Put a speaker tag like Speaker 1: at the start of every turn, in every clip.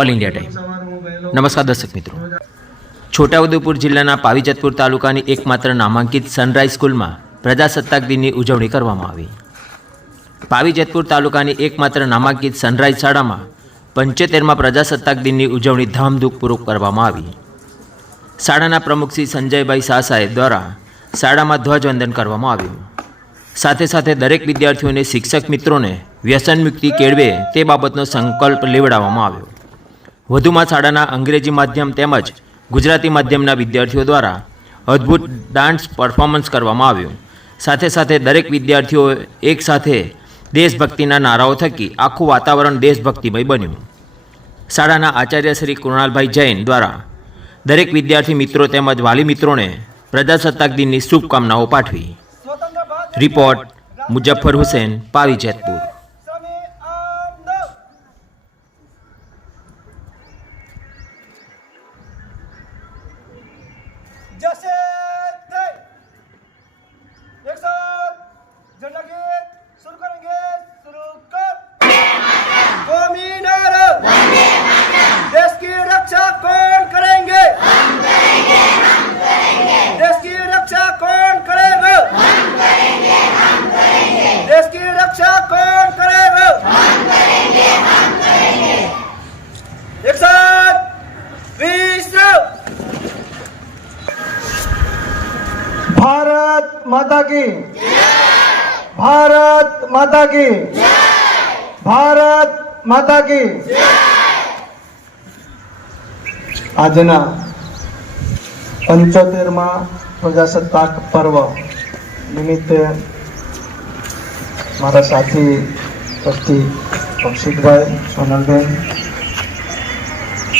Speaker 1: All India time નમસ્કાર દર્શક મિત્રો. છોટાઉદેપુર જિલ્લાના પાવીજતપુર તાલુકાની એકમાત્ર નામાંકિત સનરાઈઝ સ્કૂલમાં પ્રજાસત્તાક દિનની ઉજવણી કરવામાં આવી. પાવીજતપુર તાલુકાની એકમાત્ર નામાંકિત સનરાઈઝ શાળામાં પંચોતેરમાં પ્રજાસત્તાક દિનની ઉજવણી ધામધૂમપૂર્વક કરવામાં આવી. શાળાના પ્રમુખ શ્રી સંજયભાઈ શાહ સાહેબ દ્વારા શાળામાં ધ્વજવંદન કરવામાં આવ્યું. સાથે સાથે દરેક વિદ્યાર્થીઓને શિક્ષક મિત્રોને વ્યસન મુક્તિ કેળવે તે બાબતનો સંકલ્પ લેવડાવવામાં આવ્યો. વધુમાં શાળાના અંગ્રેજી માધ્યમ તેમજ ગુજરાતી માધ્યમના વિદ્યાર્થીઓ દ્વારા અદ્ભુત ડાન્સ પરફોર્મન્સ કરવામાં આવ્યું. સાથે સાથે દરેક વિદ્યાર્થીઓ એકસાથે દેશભક્તિના નારાઓ થકી આખું વાતાવરણ દેશભક્તિમય બન્યું. શાળાના આચાર્ય શ્રી કૃણાલભાઈ જૈન દ્વારા દરેક વિદ્યાર્થી મિત્રો તેમજ વાલી મિત્રોને પ્રજાસત્તાક દિનની શુભકામનાઓ પાઠવી. રિપોર્ટ મુજફ્ફર હુસેન પાવી જેતપુર.
Speaker 2: Joseph! માતા કી. ભારત માતા કી. ભારત માતા કી. આજના પંચોતેરમાં પ્રજાસત્તાક પર્વ નિમિત્તે મારા સાથી પતિ કૌશિકભાઈ સોનલબેન,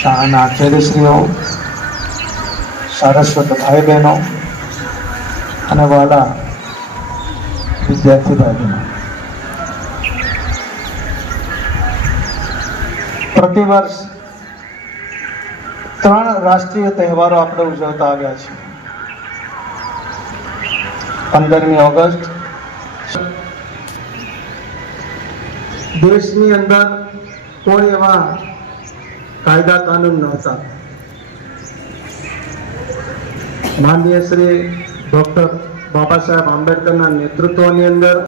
Speaker 2: શાહના આચાર્યશ્રીઓ, સારસ્વત ભાઈ બહેનો વાલા વિદ્યાર્થી ભાઈ બહેનો પ્રતિવર્ષ ત્રણ રાષ્ટ્રીય તહેવારો આપણે ઉજવતા આવ્યા છે પંદરમી ઓગસ્ટ. દેશની અંદર કોઈ એવા કાયદા કાનૂન નહોતા. માનનીય શ્રી ડોક્ટર બાબા સાહેબ આંબેડકરના નેતૃત્વની અંદર